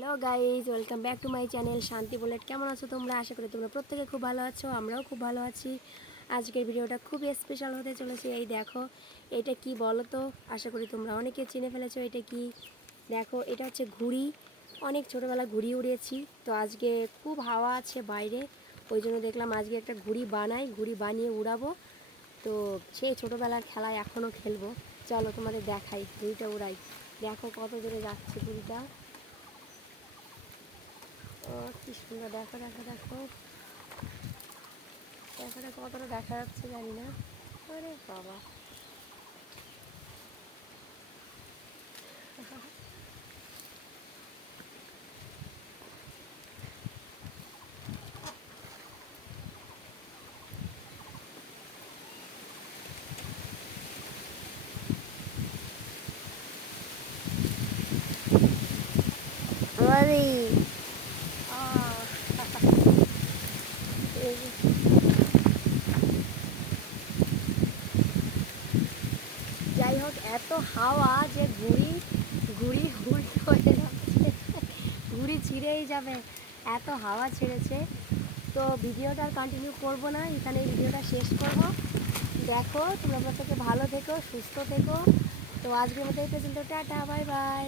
Hello guys welcome back to my channel Shanti bullet কেমন আছো তোমরা? আশা করি তোমরা প্রত্যেকে খুব ভালো আছো, আমরাও খুব ভালো আছি। আজকের ভিডিওটা খুবই স্পেশাল হতে চলেছে। এই দেখো, এটা কি বলো তো আশা করি তোমরা অনেকে চিনে ফেলেছো এটা কি। দেখো, এটা হচ্ছে ঘুড়ি। অনেক ছোটোবেলা ঘুড়ি উড়িয়েছি তো আজকে খুব হাওয়া আছে বাইরে। ওই জন্য দেখলাম আজকে একটা ঘুড়ি বানাই, ঘুড়ি বানিয়ে উড়াবো। তো সেই ছোটোবেলার খেলায় এখনও খেলব। চলো তোমাদের দেখাই, ঘুড়িটা উড়াই। দেখো কত দূরে যাচ্ছে ঘুড়িটা। কি সুন্দর, দেখো দেখো দেখো। দেখো দেখো, কতটা দেখা যাচ্ছে, জানি না। আরে বাবা। আরে আহ এই যে যাই হোক এত হাওয়া যে ঘুড়ি ঘুড়ি ঘুড়ি হয়ে যাচ্ছে। ঘুড়ি ছিঁড়েই যাবে। এত হাওয়া ছেড়েছে। তো ভিডিওটা কন্টিনিউ করব না। এখানে ভিডিওটা শেষ করব। দেখো, তোমরা প্রত্যেকে ভালো থেকো, সুস্থ থেকো। তো আজকের মতো এই পর্যন্ত। Tata, bye bye.